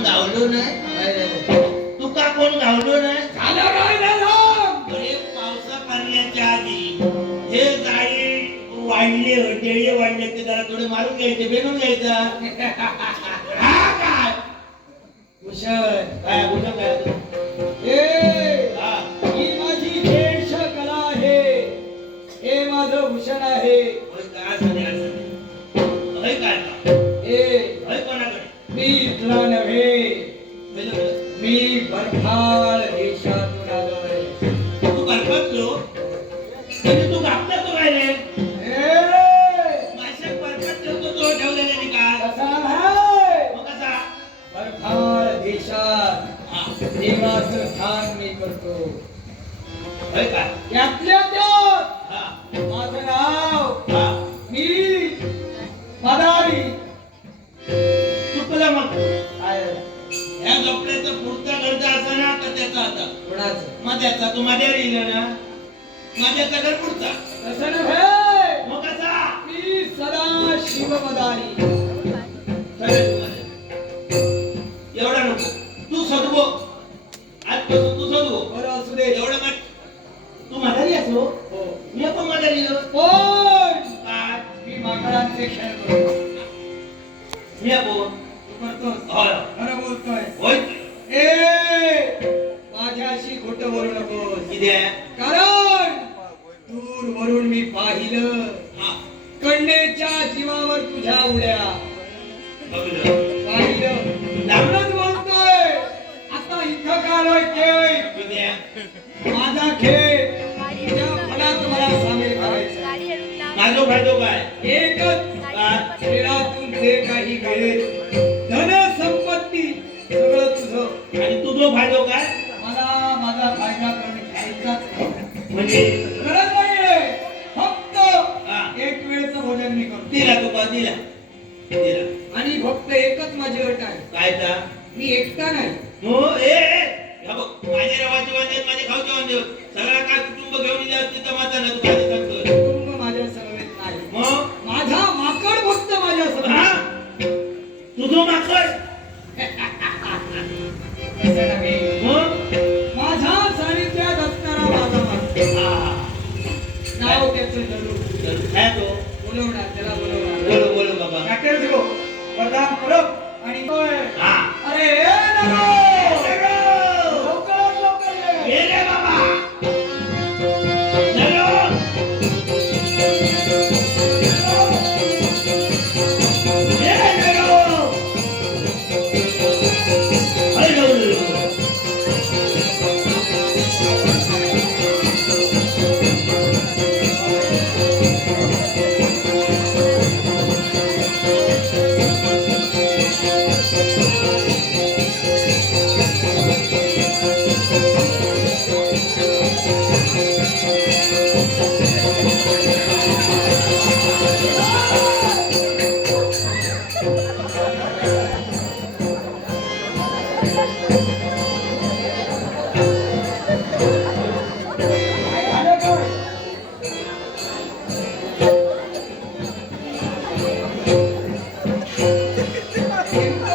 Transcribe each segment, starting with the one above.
कोण गावलो नाही तुका कोण गावलो नाही अरे पावसा पाण्याच्या आधी हे जाळी वाढले टेळी वाढले ते जरा थोडे मारून घ्यायचे बेनून घ्यायचा हा काय भूषण काय कुठं काय ए हा माझी कला आहे हे माझं भूषण आहे देशातून आलोय तू म्हणजे तू गापला तो राहिले ए माशाक बरबत ठेवतो तो ठेवलेला कसा मग कसा? देशात देवाचं ध्यान मी करतो. होय यातल्या त्यात मध्याचा तू माझ्यावर येईल ना? माझ्याचा घर पुढचा तसं नव्हे मग कसा मी सदा शिव आहे कारण दूर वरून मी पाहिलं कन्येच्या जीवावर तुझ्या उड्या. बघलं पाहिलं. लांबच बोलतोय. आता इथं खेळ माझा खेळ. तुझ्या मला सामील करायचा. माझा फायदो काय? एकच खेळातून जे काही मिळेल धन संपत्ती सगळं तुझं. आणि तुझो फायदो काय? माझा फायदा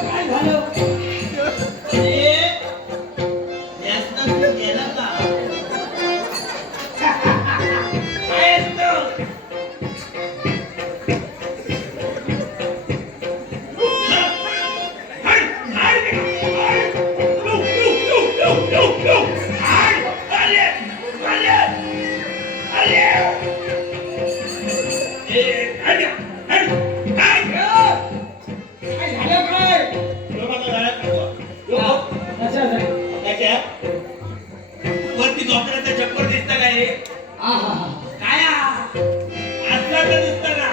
काय झालं दिसत ना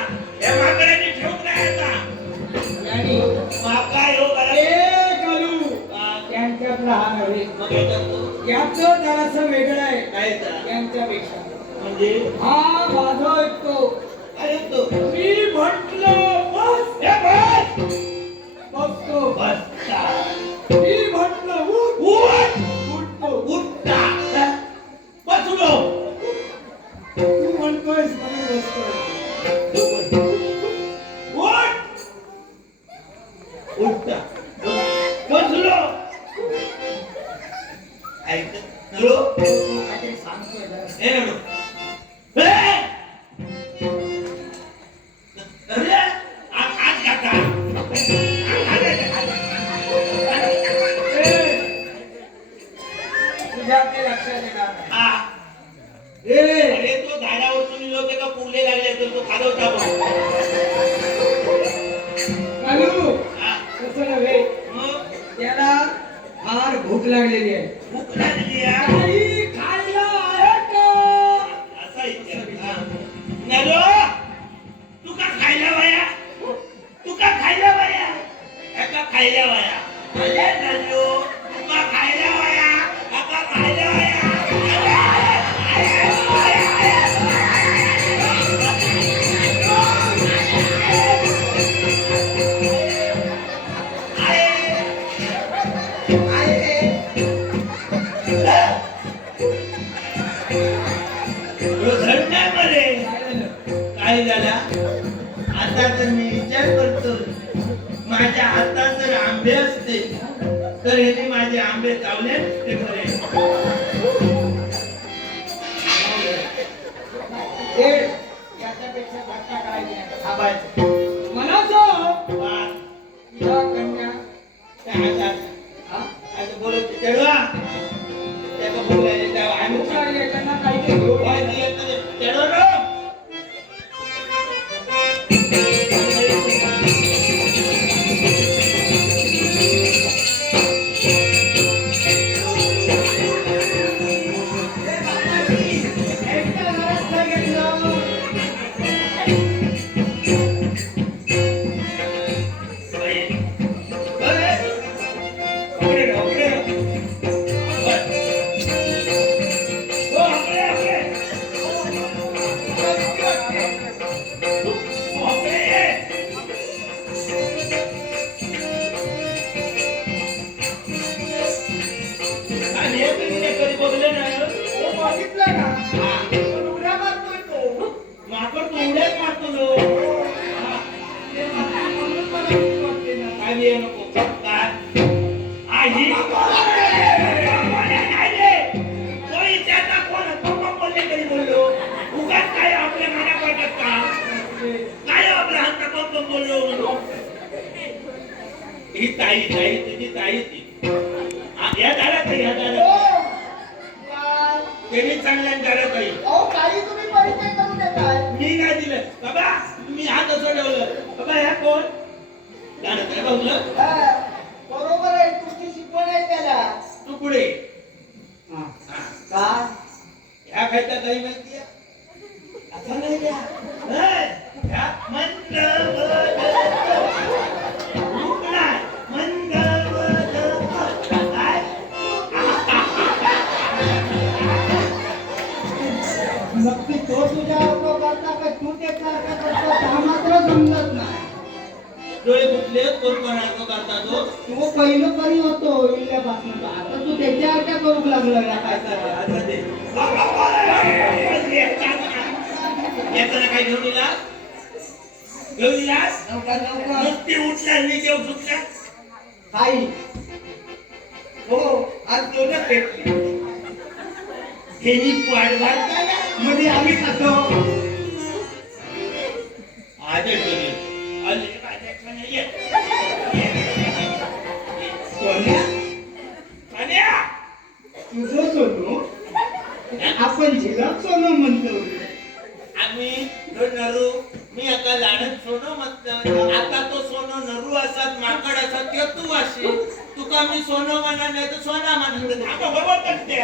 नाही आता. माका त्यांच्यात लहान हवे. याचं जरासं वेगळं आहे. काय म्हणजे? हा माझा ऐकतो काय तो? अरे तो झाडावर का पुरले लागले तर तो खादवता होता तसं नव्हे मग त्याला फार भूक लागलेली आहे भूक लागली आहे. काही खायला आहे का असा काय काय झाला? आता तर मी विचार करतो माझ्या हातात जर आंबे असते तर ह्याने माझे आंबे चावले ते खरे. हो. याच्यापेक्षा घटना करायची ही ताई ताई तुझी ताई ती. या दारात या हो, दारात काय? त्यांनी चांगल्या दारात आहे. अहो, काही तुम्ही परिचय करून देताय. मी काय दिलं. बाबा मी हात असं ठेवलं बाबा ह्या कोण? दारात आहे बघलं तू ते सारखा करतो हा मात्र समजत नाही डोळे कुठले कोण कोण अर्थ करता तो? तो पहिलं करी होतो इल्ल्यापासून आता तू त्याच्यासारख्या करू लागला ना काय. येताना काय घेऊन येला घेऊन लवकर नुसती उठला मी घेऊन सुटला. खाई हो आज पाडवारमध्ये आम्ही खातो. झिलक सोनू म्हणतो आम्ही ह्यो नरू मी आता लाडत सोनो म्हणतो आता तो सोनो नरू असत माकड असत किंवा तू अशी. तुका मी सोनो म्हणा नाही तर सोना म्हणत आता बरोबर करते.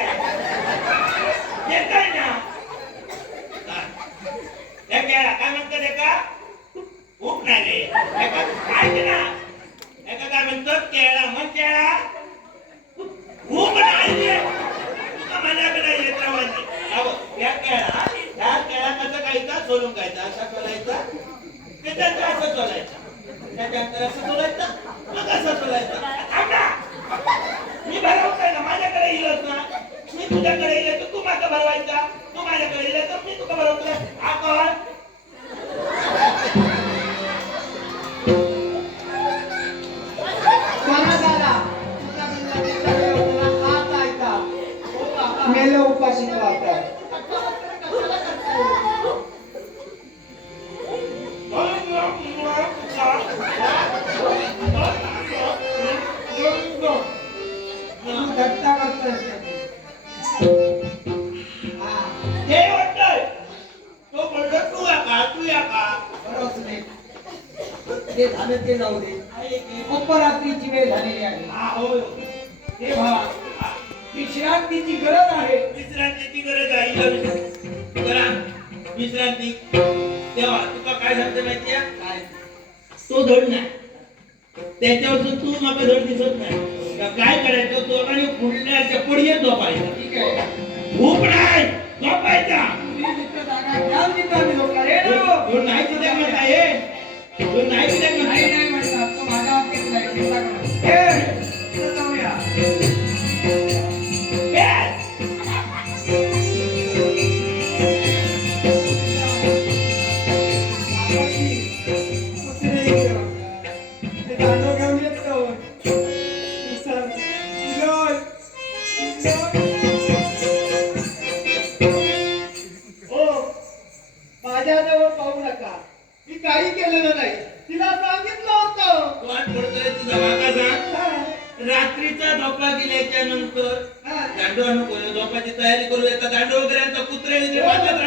येताय ना? हा. हे काय म्हणतात एका? खूप नाही एका काय ते ना? एका काय म्हणतो? केळा. मग केळा. खूप नाही तुका माझ्याकडे येत राहायची अहो, केळा ह्या केळा कसं खायचा सोलून खायचा असा सोलायचा त्याच्यानंतर असं त्याच्यानंतर असं मग असं ना. ना माझ्याकडे येईलच ना. मी तुझ्याकडे येईल तर तू माझा भरवायचा. तू माझ्याकडे येईल तर मी तुका भरवतो आपण ते झालं ते जाऊ दे. अपरात्रीची वेळ झालेली आहे. हो, हो. विश्रांतीची गरज आहे. विश्रांतीची गरज आहे विश्रांती. तेव्हा तुका काय सांगते माहिती काय? तो धड नाही. त्याच्यावर तू माका धड दिसत नाही. काय करायचं तो? आणि पुढल्या पडीत झोपायचा ठीक आहे. Андрей